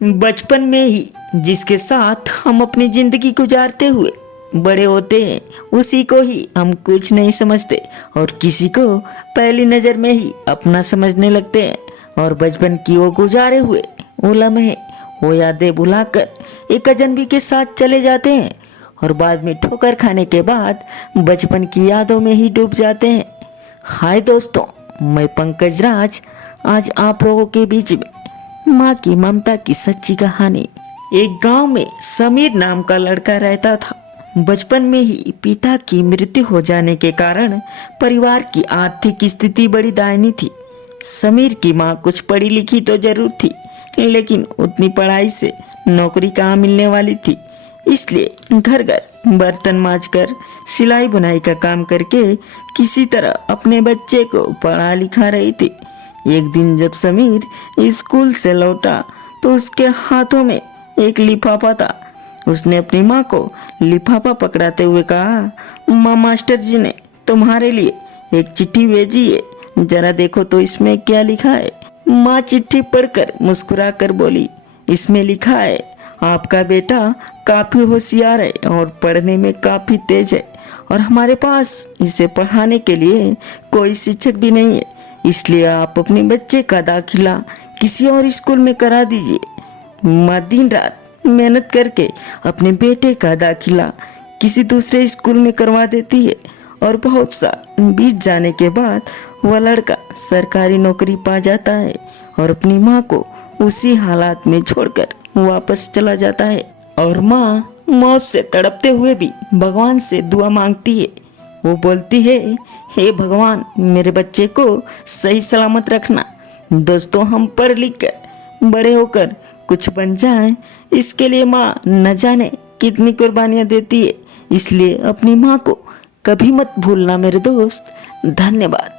बचपन में ही जिसके साथ हम अपनी जिंदगी गुजारते हुए बड़े होते हैं उसी को ही हम कुछ नहीं समझते और किसी को पहली नजर में ही अपना समझने लगते हैं और बचपन की वो गुजारे हुए वो लम्हे वो यादें भुलाकर एक अजनबी के साथ चले जाते हैं और बाद में ठोकर खाने के बाद बचपन की यादों में ही डूब जाते हैं। हाय दोस्तों, मैं पंकज राज आज आप लोगों के बीच में माँ की ममता की सच्ची कहानी। एक गांव में समीर नाम का लड़का रहता था। बचपन में ही पिता की मृत्यु हो जाने के कारण परिवार की आर्थिक स्थिति बड़ी दयनीय थी। समीर की माँ कुछ पढ़ी लिखी तो जरूर थी, लेकिन उतनी पढ़ाई से नौकरी कहाँ मिलने वाली थी। इसलिए घर घर बर्तन मांजकर सिलाई बुनाई का काम करके किसी तरह अपने बच्चे को पढ़ा लिखा रही थी। एक दिन जब समीर स्कूल से लौटा तो उसके हाथों में एक लिफाफा था। उसने अपनी माँ को लिफाफा पकड़ाते हुए कहा, माँ, मास्टर जी ने तुम्हारे लिए एक चिट्ठी भेजी है, जरा देखो तो इसमें क्या लिखा है। माँ चिट्ठी पढ़कर मुस्कुरा कर बोली, इसमें लिखा है, आपका बेटा काफी होशियार है और पढ़ने में काफी तेज है और हमारे पास इसे पढ़ाने के लिए कोई शिक्षक भी नहीं है, इसलिए आप अपने बच्चे का दाखिला किसी और स्कूल में करा दीजिए। माँ दिन रात मेहनत करके अपने बेटे का दाखिला किसी दूसरे स्कूल में करवा देती है और बहुत सा बीत जाने के बाद वह लड़का सरकारी नौकरी पा जाता है और अपनी माँ को उसी हालात में छोड़कर वापस चला जाता है। और माँ मौत से तड़पते हुए भी भगवान से दुआ मांगती है। वो बोलती है, हे भगवान, मेरे बच्चे को सही सलामत रखना। दोस्तों, हम पढ़ लिख कर बड़े होकर कुछ बन जाएं, इसके लिए माँ न जाने कितनी कुर्बानियां देती है। इसलिए अपनी माँ को कभी मत भूलना मेरे दोस्त। धन्यवाद।